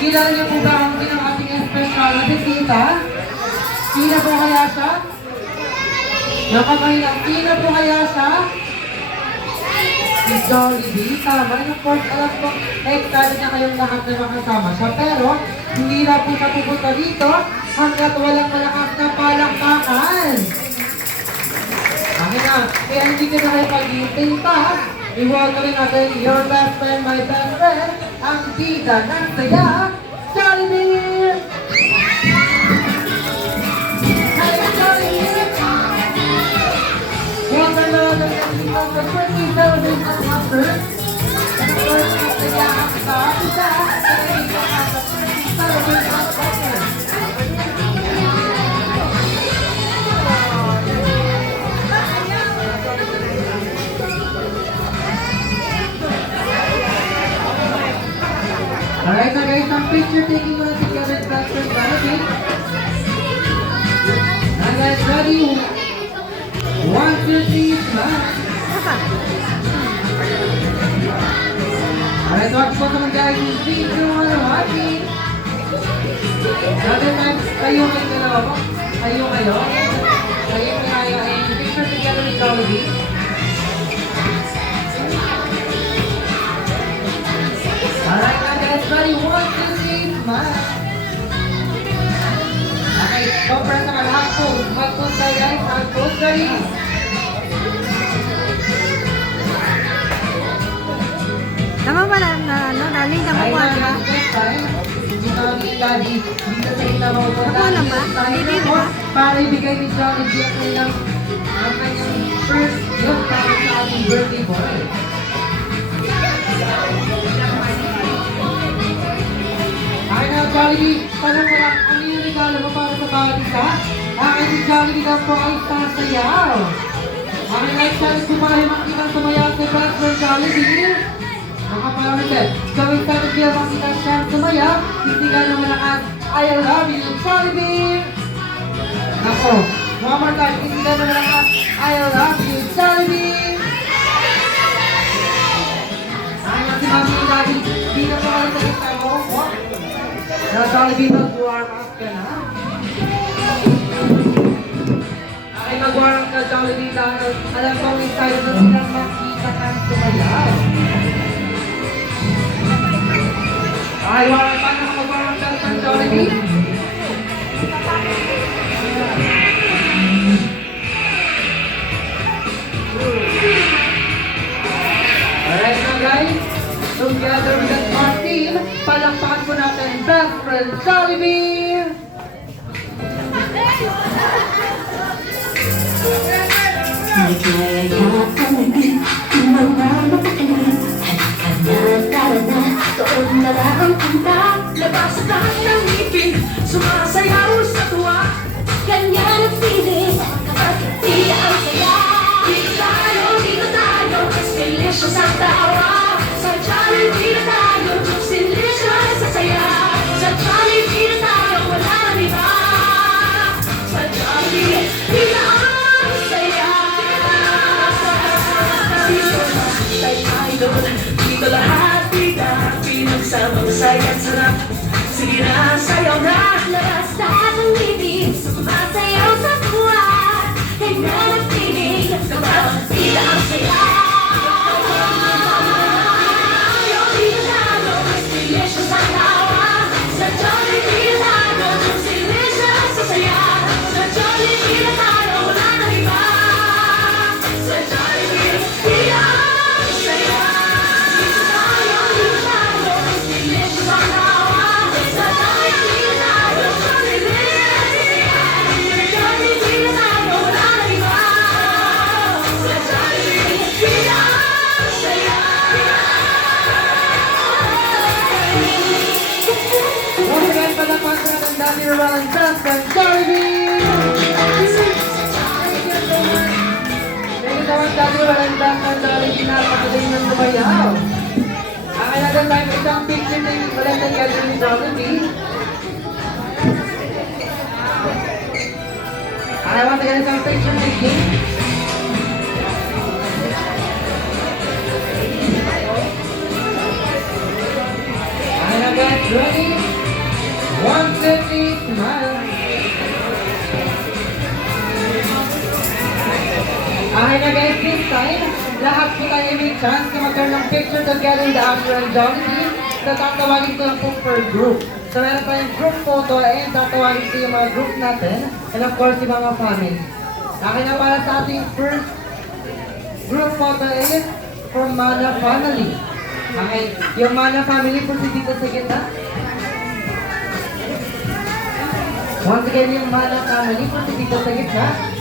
Kilala niyo po ba ang ating special na bisita? Sino po kaya siya? Nakakahilang. Sino po kaya siya? Si Jollibee. Tama. And of course, alam ko, excited na kayong lahat na makasama siya. Pero, hindi na po siya pupunta dito hanggat walang malakas na palakpakan. Okay na. Kaya hindi ko na kayo pag-iintay pa. I-welcome rin natin your best friend, my best friend, ang bida ng saya, Jollibee! Hi, Jollibee! Welcome na natin ang the 20 celebration concert. And of course, ang saya ang sa isa sa celebration concert. Alright na guys, ang picture taking muna si Kevin Preston Jollibee. And guys, ready? 1, 2, 3, smile. Alright, watch po naman guys yung video ano watching. Another time, tayo kayo dalawa po. Tayo kayo. Tayo kayo. And picture together with Jollibee. Alright na guys, ready? 1, 2, 3, smile. Okay, compress naman. Mag-pose. Mag-pose tayo guys. Mag-pose. Ready? Tama ba na naling na makuha diba? Nakuha lang ba? Hindi diba? Para ibigay ni Jollibee ang kanyang first gift para sa ating birthday boy. Ay na, Jollibee, tanong mo lang, ano yung regalo mo para sa bawat isa? Akin si Jollibee lang po ay sasayaw. Akin ay challenge kumahin makita sa mayaw sa best friend Jollibee. Nakaparami din. Gawin sa rin siya makita siya sa mayaw. Hindi ka naman lakas. I love you, Jollibee! Ako, one more time. Hindi ka naman lakas. I love you, Jollibee! Ay na si Mami and Daddy. Di na pa kayo sa kita mo. Na Jollibee, mag-warm up ka na. Ay, mag-warm up ka, Jollibee. Dahil alam ko ang excited na silang makita ka sa mayaw. Ay, warm up. Paano ka mag-warm up ka sa Jollibee? Alright na guys, together with our team, palakpakan po natin best friend Jollibee! Sumasayaw sa tuwa, ganyan ang feeling, kapag hindi ang saya. Dito tayo, just delicious ang tawa. Sa Jollibee na tayo, just delicious sa saya. Sa Jollibee na tayo, wala nang iba. Sa Jollibee, dito ang saya. Dito lahat, pinagsamang saya at sarap. Sige na, sayaw na. Labas lahat ng bibig, sumasayaw sa tuwa. Ganyan ang feeling, kapag tila ang saya. Dito tayo, mas delicious ang tawa. Sa Jollibee na tayo, mas delicious sa saya. Sa Jollibee na tayo, wala nang iba. Sa Jollibee, tila ang saya. Dito tayo, mas delicious ang tawa. Sa Jollibee na tayo, mas delicious sa saya. Sa Jollibee na tayo, wala nang iba. Sa Jollibee, tila ang saya. Once again, palakpakan natin Danny Roel and best friend Jollibee! Thank you so much, Danny Roel and best friend Jollibee. Napakagaling ng lumayaw. Akin natin tayo isang picture na yung ulit ng galing ni Jollibee. Akin once again isang picture taking. Akin na guys, ready? Okay na guys, this time, lahat po tayo may chance na magkaroon ng picture together with the Afro and Jollibee. So tatawagin ko lang po per group. So meron tayong group photo and tatawagin ko yung mga group natin. And of course, yung mga family. Okay na para sa ating first group photo is from Mana Family. Okay, yung Mana Family po si dito sa gitna. Once again, yung Mana Family po si dito sa gitna.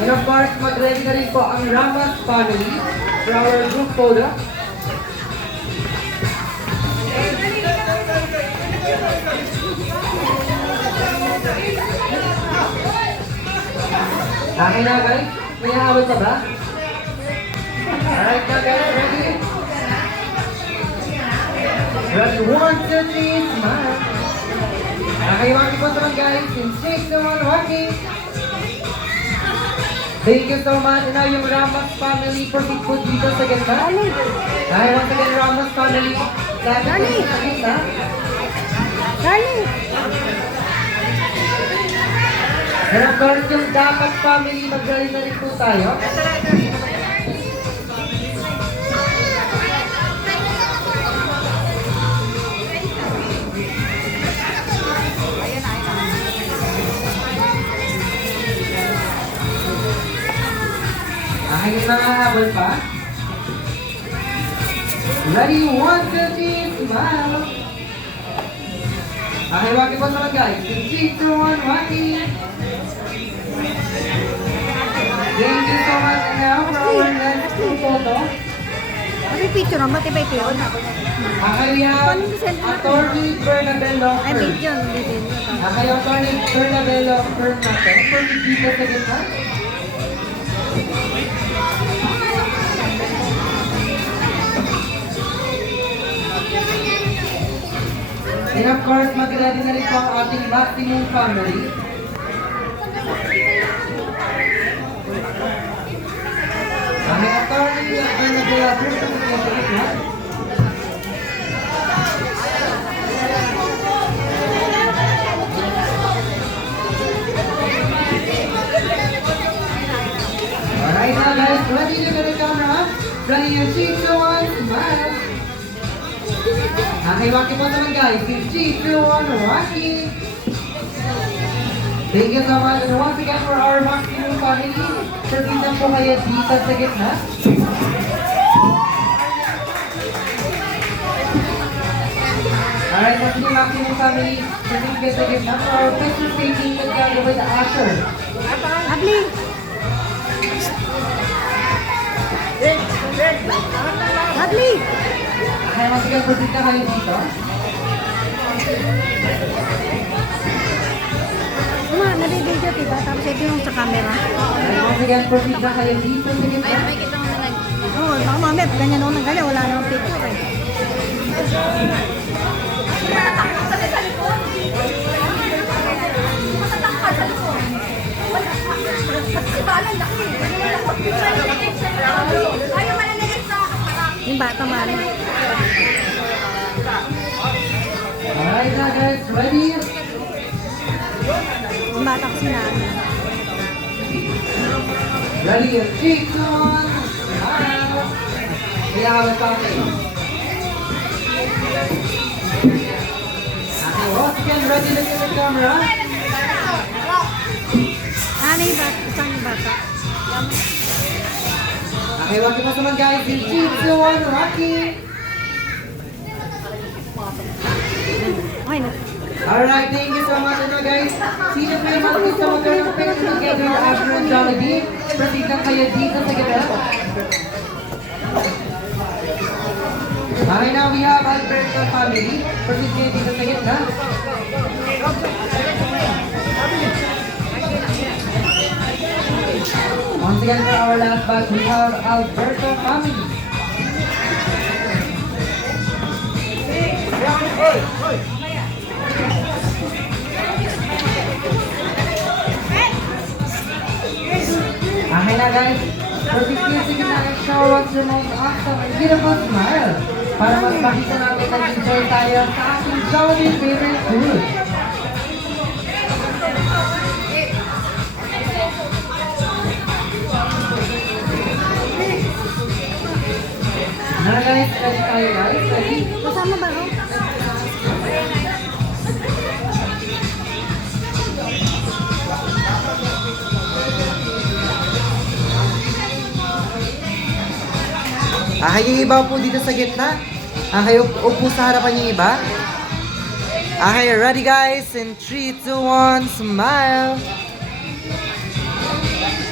And of course, mag-ready na rin po ang Ramos Family for our group photo. Okay na guys? May habol pa ba? Alright na guys, ready? Ready, 1, 2, 3, smile. Okay, walking po naman guys. In 6, 2, 1, walking. Thank you so much. And now yung Ramos Family, proceed po dito sa gitna. Okay, once again, Ramos Family. Lapit po dito sa gitna. Dali! And of course, yung Dapat Family, mag-rally na rin po tayo. Okay, yung mga habol pa. Ready, 1, 2, 3, smile. Okay, walking po naman guys. In 3, 2, 1, walking. Thank you so much. And now for our next group photo. Ano yung picture naman? Diba ito yun? Okay, we have Attorney Bernabello Ay, first. video. Video. Okay, Attorney Bernabello first natin. First dito sa gitna. And of course, mag-ready na rin po ang ating Maximum Family. Okay, Attorney Bernabello first dito sa gitna. Alright now guys, ready to get the camera? Ready in 3, 2, 1, smile! Okay, walking po naman guys. In 3, 2, 1, walking! Thank you so much. And once again for our Maximum Family, proceed na po kayo dito sa gitna. Alright, that's the Maximum Family. Proceed kayo sa gitna for our picture taking together with Asher. Abli! Abli! Okay, once again, proceed na kayo dito. Uma, nabibidyo, diba? Tapos ito yung sa camera. Alright, once again, proceed na kayo dito sa gitna. Oo, baka mamaya, ganyan ako ng ganyan, wala namang picture eh. Yung bata mali. Alright na guys, ready? Yung bata kasi na. Ready, and 3, 2, 1, smile! Kaya kami pa kayo. Okay, once again, ready to get the camera. Ano yung bata? Isang yung bata? Okay, walking pa naman guys, in 3, 2, 1, walking! Okay na. Alright, thank you so much ano guys. Sino po yung mga gusto magkaroon ng picture together with Afro and Jollibee? Proceed lang kayo dito sa gitna. Okay, now we have Alberto Family. Proceed kayo dito sa gitna. Once again for our last batch, we have Alberto Family. Okay na guys, proceed kayo sa gitna and show us your most awesome and beautiful smile. Para mas makita namin nag-enjoy tayo sa ating Jollibee favorite food. Guys, ready tayo guys? Ready? Kasama ba ako? Yung iba po dito sa gitna. Kayo upo sa harapan yung iba. Ready guys? In 3, 2, 1, smile.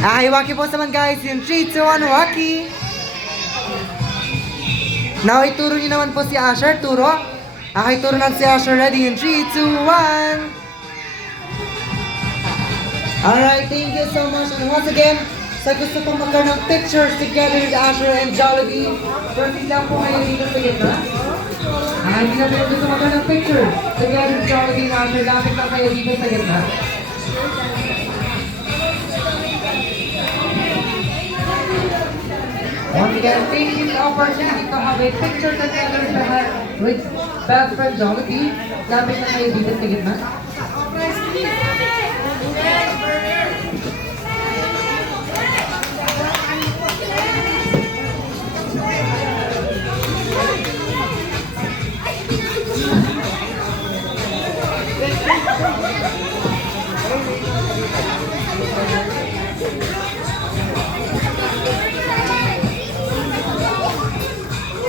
Waki po naman guys. In 3, 2, 1, waki. Now, ituro niyo naman po si Asher. Turo. Turo na si Asher. Ready? In 3, 2, 1. Alright, thank you so much. And once again, sa gusto pong magkaroon ng pictures together with Asher and Jollibee, proceed lang po kayo dito sa gitna. Hindi na pero gusto magkaroon ng picture together with Jollibee and Asher, lapit lang kayo dito sa gitna. Once again, take this opportunity to have a picture together with best friend Jollibee. Lapit lang kayo dito sa gitna.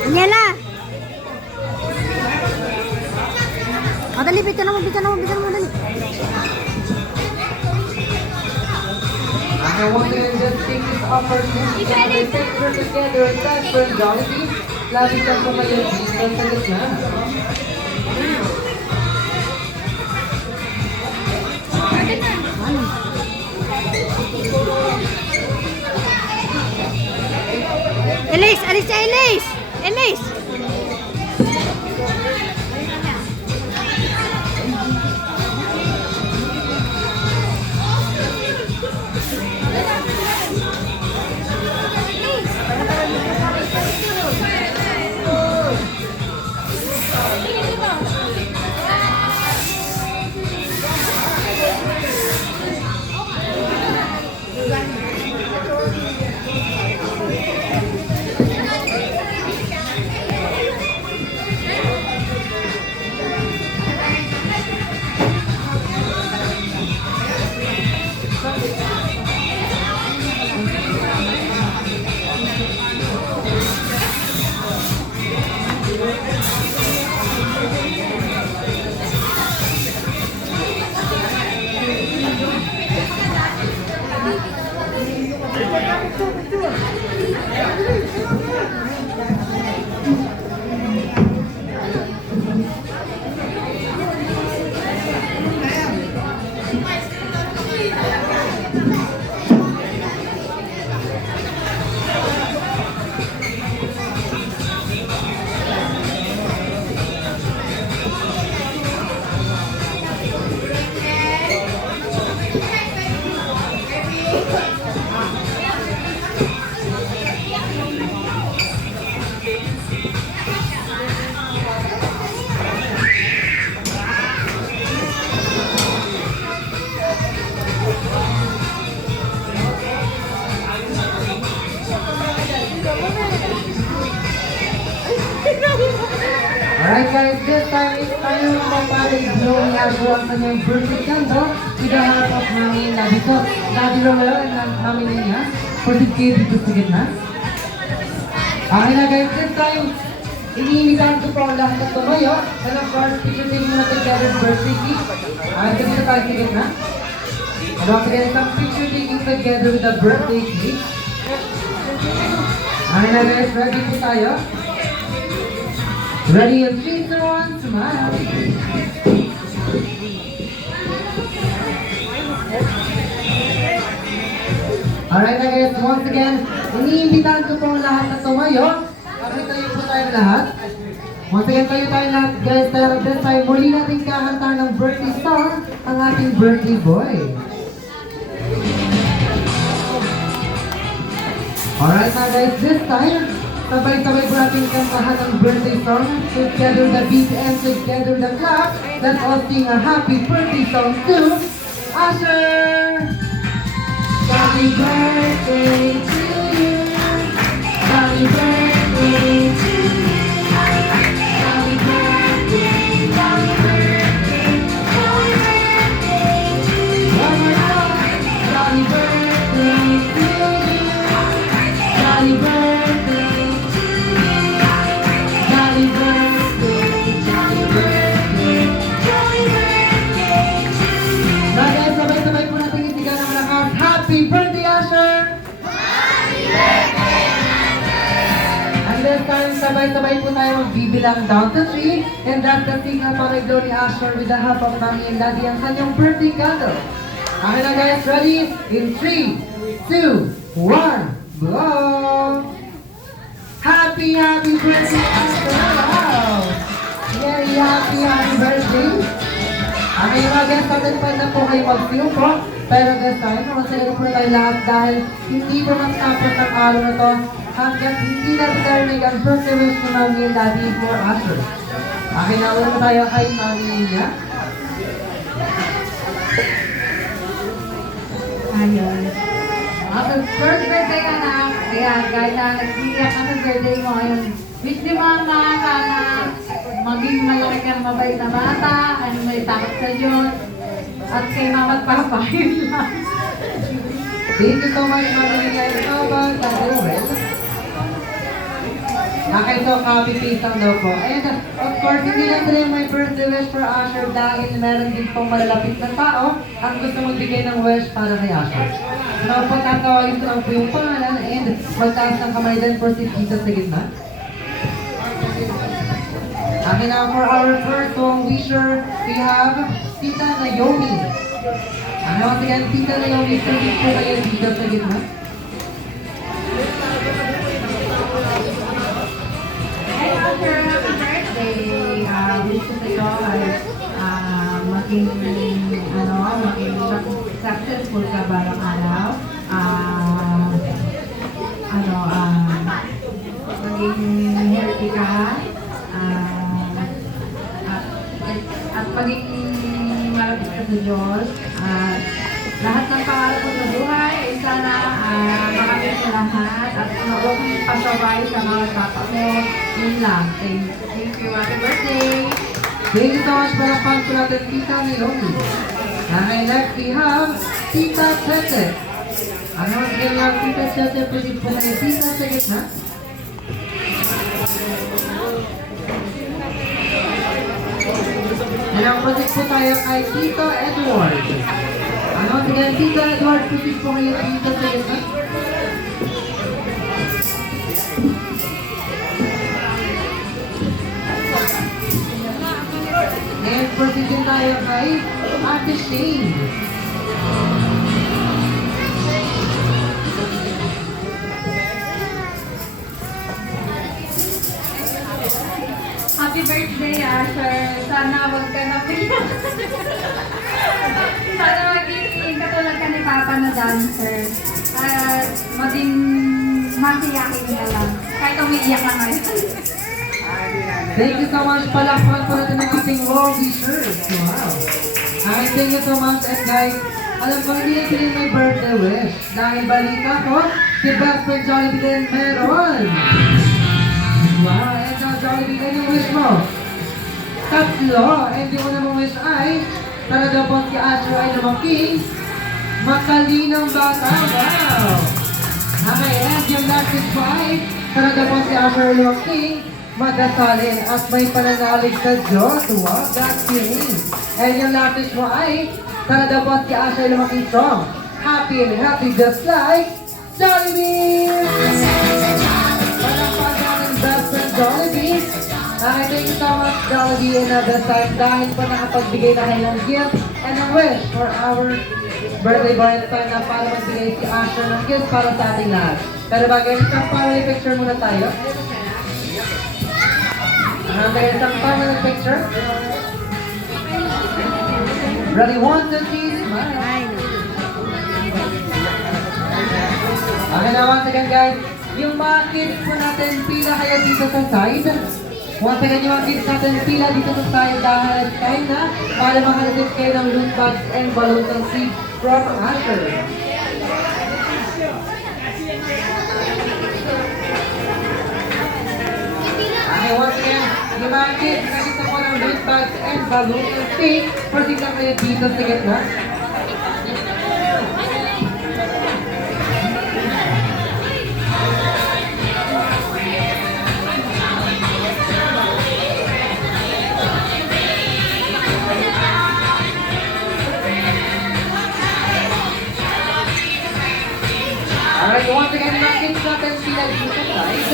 Daniela! O, dali, bitan mo, dali. Once again, just take this opportunity to have a picture together with best friend Jollibee. Lapit lang po kayo dito sa gitna. Ano? Elise! Alis siya, Elise! Elise! Alright guys, this time it's tayo magpapalay blowing Asher ang kanyang birthday candle with the help of Mami Nabi. So, Nabi Roel and Mami niya, proceed kayo dito sa gitna. Okay na guys, this time, iniimitahan ko po ang lahat ng tumayo. And of course, picture taking na together birthday cake. Dito tayo sa gitna. And once again, some picture taking together with the birthday cake. Okay na guys, ready po tayo. Ready in 3, 2, 1, smile. Alright na guys, once again, iniimbitahan ko po ang lahat na tumayo. Kapit tayo po tayo lahat. Once again, tayo lahat guys, tayo this time, muli natin kakanta ng birthday song ang ating birthday boy. Alright na guys, this time, sabay-sabay po natin kantahan ang birthday song. Together the beat and together the clap. Let's all sing a happy birthday song to Asher! Happy birthday to you. Happy birthday to sabay-sabay po tayo magbibilang down to 3. And that's the signal para blow ni Asher with the help of Mommy and Daddy ang kanyang birthday candle. Okay na guys, ready? In 3, 2, 1, blow! Happy birthday, Asher! Wow! Very happy birthday! Okay, mga guys, natin pa na po kayo mag-feel po. Pero this time, masaya po na tayo lahat dahil hindi po matapos ang araw na to hanggang hindi natin narinig ang birthday wish ni Mommy and Daddy for Asher. Okay, nauna na tayo kay Mommy niya. Ayun. Happy first birthday, anak. Ayan, kahit na nag-iiyak ka sa birthday mo ngayon. Wish ni Mama, sana maging malaki kang mabait na bata, ano may takot sa Diyos. At kay Mama at Papa, yun lang. Thank you so much, Mommy niya. How about Daddy Will? Okay, so copy paste lang daw po. And of course, hindi lang sila yung may birthday wish for Asher dahil meron din pong malalapit na tao ang gusto magbigay ng wish para kay Asher. So, pagkatawagin ko lang po yung pangalan and magtaas ng kamay din for si Tita sa gitna. Okay, now for our first song wisher, we have Tita Naomi. Okay, once again, Tita Naomi, service po kayo dito sa gitna. Hey, Asher, happy birthday! Wish ko sa'yo ay maging successful ka balang araw. Maging healthy ka. At maging malapit ka sa Diyos. Lahat ng pangarap mo sa buhay ay sana makamit mo lahat at huwag mong pasaway sa mga tapa mo. Yun lang. Thank you. Happy birthday! Thank you so much for the fun to natin Tita Naomi. Okay, next we have Tita Tete. Ano ang kanyang Tita Tete? Pwede po kayo Tita sa gitna. And ang project po tayo kay Tito Edward. Ano ang kanyang Tito Edward? Pwede po kayo Tita sa gitna. And proceeding tayo kay Ate Shane. Happy birthday, Asher. Sana wag ka na piyak. Sana maging katulad ka ni Papa na dancer. Maging masiyakin na lang. Kahit umiiyak na ngayon. Thank you so much. Palakpan po natin ang ating Raw Wishers. Wow. Hi, thank you so much. And guys, alam ko hindi natin yung may birthday wish. Dahil balita ko, si Best Friend Jollibee din meron. Wow, and now Jollibee, ano yung wish mo? Tatlo. And yung una mong wish ay, talaga po si Asher ay lumaking makalinang bata. Wow. Okay, and yung last wish mo ay, talaga po si Asher ay lumaking magasalin at may pananalig sa Diyos. Wow, that's feeling. And yung last wish mo ay, talaga po si Asher ay lumaking strong. Happy and happy just like Jollibee! Best Friend Jollibee. Okay, thank you so much, Jollibee, and the time dahil po nakapagbigay na kayo ng gift and a wish for our birthday boy na para magbigay si Asher ng gift para sa ating lahat. Pero bago isang family picture muna tayo. Isang family picture. Ready, 1, 2, 3, smile. Okay na, once again guys, yung mga kids po natin, pila kayo dito sa side. Once again, yung mga kids natin, pila dito sa side dahil kayo na para makareceive kayo ng loot bags and balloons and seeds from Asher. Okay, once again, yung mga kids, nakita po ng loot bags and balloons and seeds, proceed lang kayo dito sa gitna. Alright, once again, mga kids natin sila dito sa side.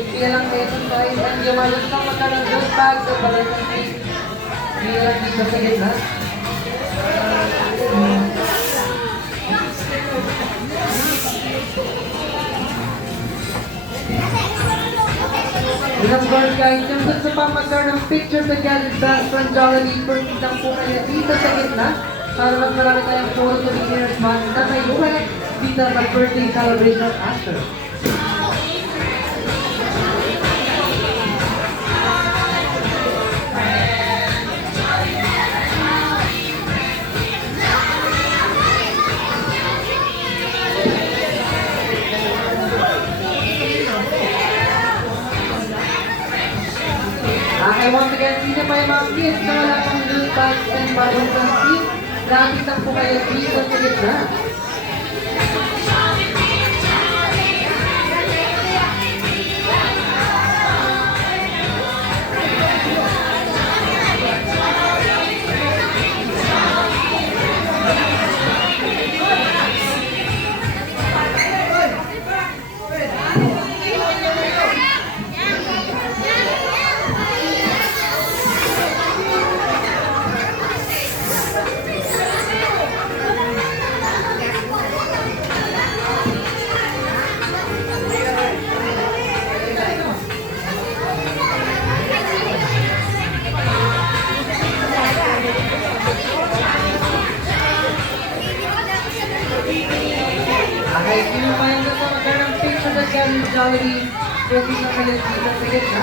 bilang exercise and yung malas na magkaroon ng bag sa balance sheet. Bilang dito sa gitna. And of course guys, yung gusto pa magkaroon ng picture sa Gallery Bag from Jollibee, purchase lang po kayo dito sa gitna para mas marami tayong photo sa beginner's month na may uwi dito sa birthday celebration of Asher. Okay, once again, sino pa yung mga kids na wala pang loot bags and bubble from seat? Lapit lang po kayo dito sa gitna. Okay, sino pa yung gusto magkaroon ng picture sa Gallery Jollibee? Pwede na kayo dito sa gitna.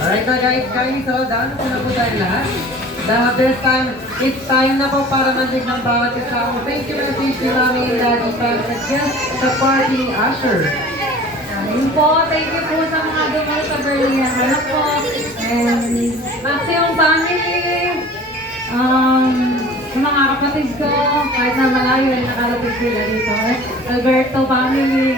Alright na guys, so daan po na po tayo lahat. Dahil there's time, it's time na po para mandig ng bawat kasama. Thank you message ni Mami and Daddy Frank again sa party ni Asher. Yun po, thank you po sa mga dumal sa Berlin. Ano po, and Maximum family, sa mga kapatid ko, kahit na malayo ay nakalapit sila dito. Alberto family.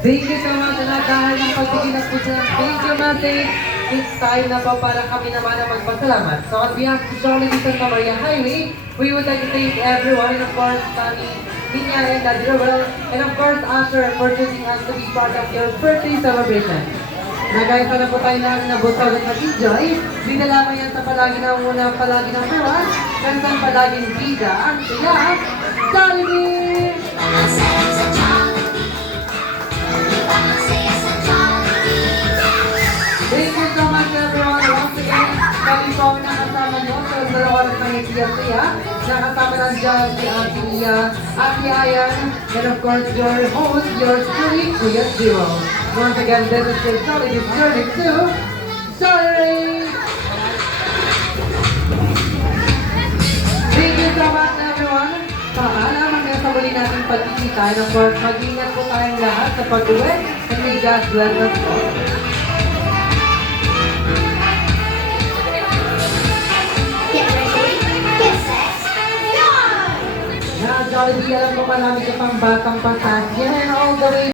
Thank you so much na dahil ng pagsigilas po siya. Thank you message. It's time na po para kami naman ang magpasalamat. So on behalf of Jollibee Santa Maria Highway, we would like to thank everyone, of course, Tani, Ninya, and Daddy Robel, and of course, Asher, for choosing us to be part of your birthday celebration. Na guys, sana po tayo na nabusog at mag-enjoy. Bida lamang yan sa palagi ng una, palagi ng buwan, kansang palaging bida ang sila, Jollibee! Thank you so much everyone. Once again, kami po ang nakasama nyo sa dalawa ng mga siya. Nakasama lang dyan si Ate Mia, Ate Ayan, and of course your host, yours truly, Kuya Zero. Once again, this is your Jollibee journey to Jollibee! Thank you so much everyone. Paalam hanggang sa sa muli nating pagkikita. And of course, mag-ingat po tayong lahat sa pag-uwi. And may God bless us all. Get ready, get set, go! Jollibee, alam ko marami ka pang batang pasasya. And all the way